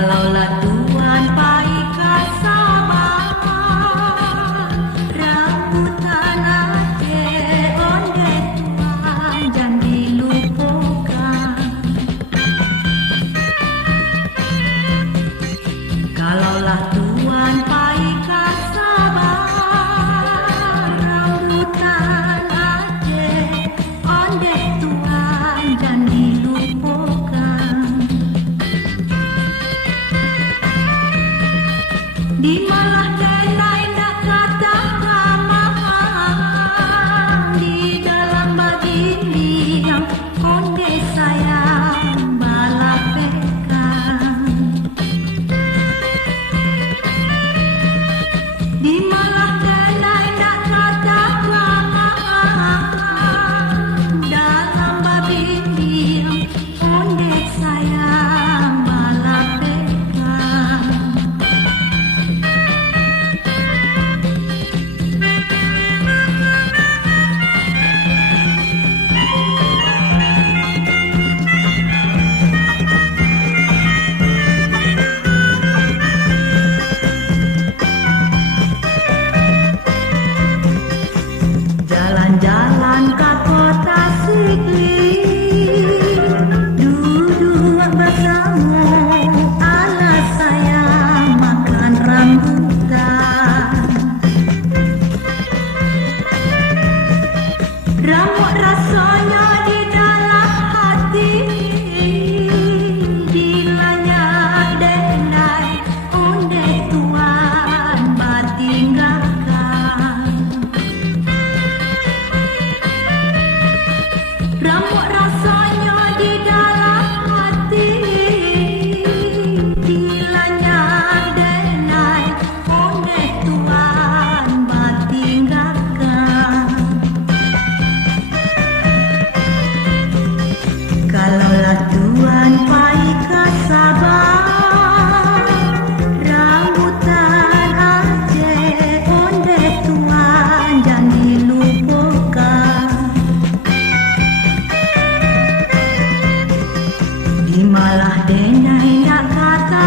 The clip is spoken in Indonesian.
Kalaulah Tuhan paikan sama rambutan Aceh onde Tuhan jangan dilupakan. Kalaulah Tuhan paikan sama rambutan Aceh onde Tuhan jangan dilupakan. Di malah denai nak kata ramah di dalam begini yang onde sayang balapekan. Di malah denai nak kata ramah dalam begini yang onde sayang balapekan. Jalan-jalan ke kota Sigli, duduk bersama ala sayang makan rambutan. Rambut rasanya di dalam hati, dilanya denai onde Tuhan batinggalkan. Rambut rasanya di dalam hati, dilanya denai onde Tuhan batinggalkan. Kalaulah Tuhan paikan sabar rambutan Aceh onde Tuhan jangan dilupakan. Di malah denai nak kata